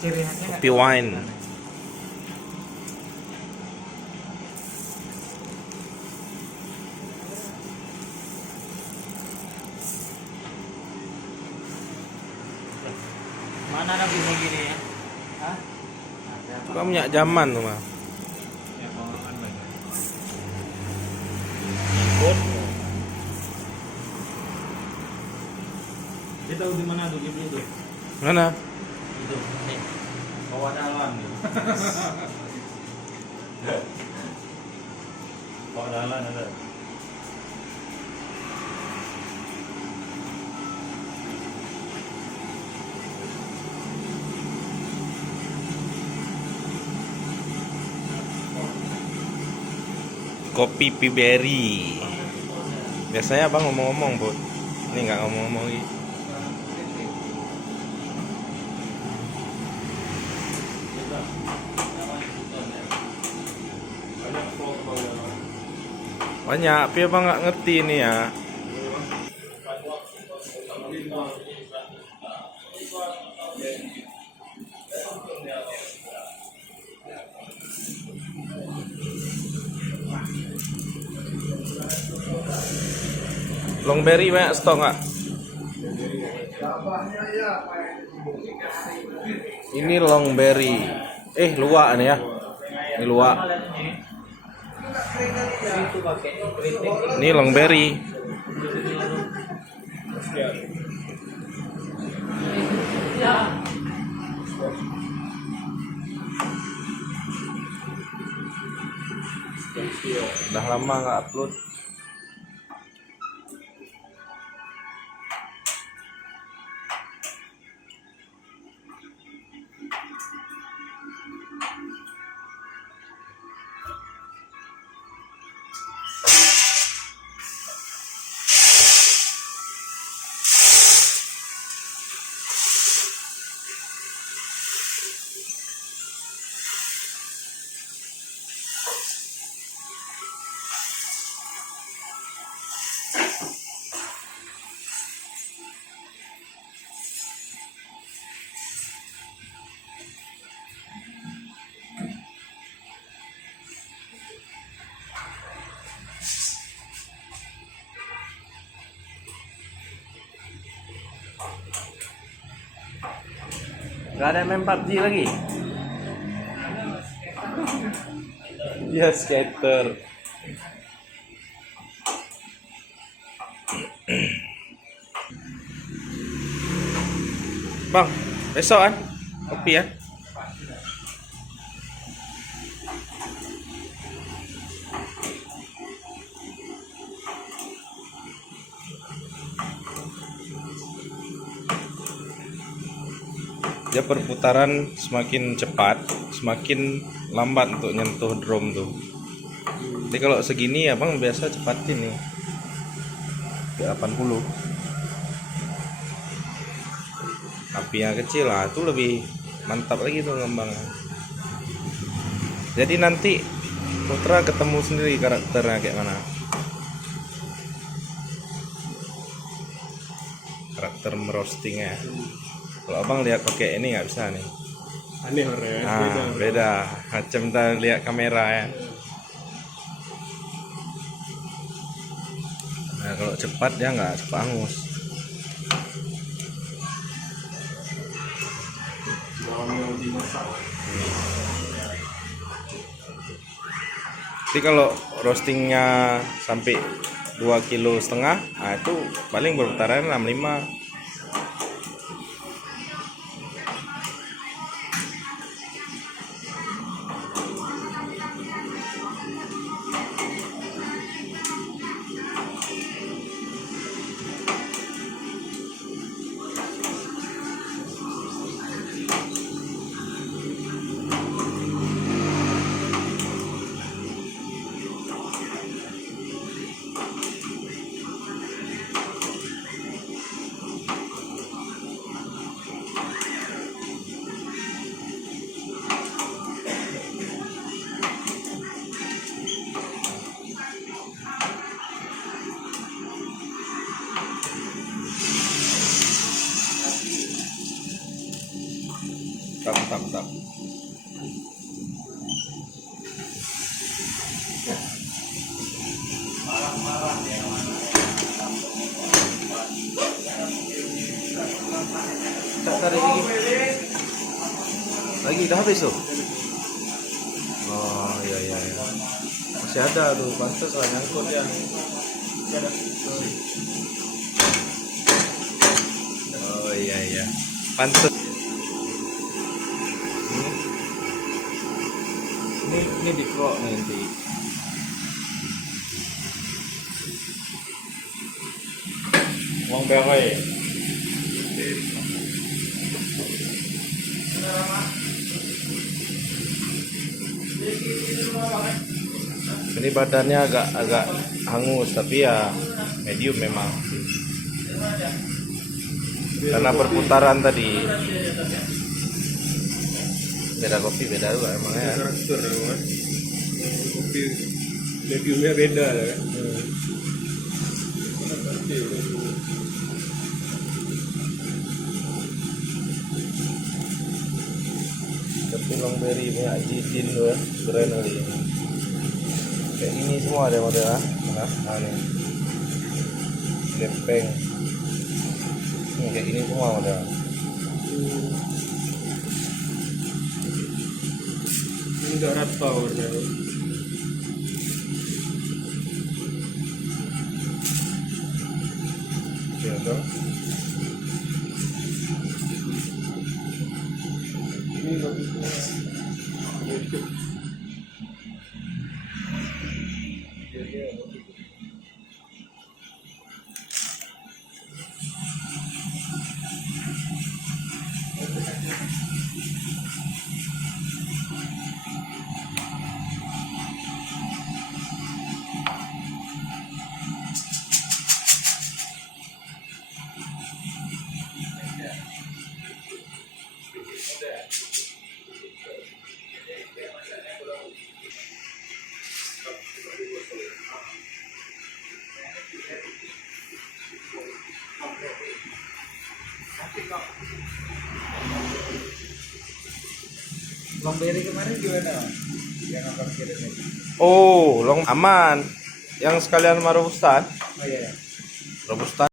Ciri khasnya Kopi wine. mana ada bisa gini ya? Hah? Ada. Suka minyak zaman tuh mah. Ya bawaan lagi. Dia tahu di mana tuh gitu tuh? Mana? Itu nih. Bawah dalam nih. Bawah dalam ada. Kopi Piberry. Biasanya abang ngomong-ngomong, Bud. Ini nggak ngomong-ngomong lagi. Banyak, tapi abang nggak ngerti ini ya. Longberry banyak stok nggak? Ini longberry. Luwak nih ya. Ini luwak. Ini longberry. Udah lama nggak upload. Gak ada main PUBG lagi. Ya skater. Bang, besok kan? Kopi ya? Dia perputaran semakin cepat, semakin lambat untuk nyentuh drum tuh. Jadi kalau segini ya bang biasa cepatin nih ke 80. Api yang kecil lah itu lebih mantap lagi tuh ngembang. Jadi nanti Putra ketemu sendiri karakternya kayak mana. Karakter merostingnya. Kalau abang lihat pakai ini nggak bisa nih. Aneh orang ya. Beda. Macam kita lihat kamera ya. Nah kalau cepat dia nggak cepat angus. Jadi kalau roastingnya sampai 2,5 kg, nah itu paling berputaran 65. Mantap. Tarik Lagi udah habis tuh. Oh iya. Masih ada tuh, pantas lah nyangkut ya. Oh iya. Pantas. Ini di krok nanti. uang berai. Ini badannya agak hangus tapi ya medium memang. Karena perputaran tadi. Beda kopi beda juga emang ya. Karakter kan. Kopi mediumnya beda ya kan. Tapi longberry punya jidin tuh ya, keren kali. Kayak gini semua ada model nih. Lempeng. Kayak gini semua model. Ini enggak rata warnanya. Ya toh. Ini bagus. Longberry kemarin gimana? Yang akan kirim ini? Oh, long aman. Yang sekalian sama Robusta. Oh iya. Robusta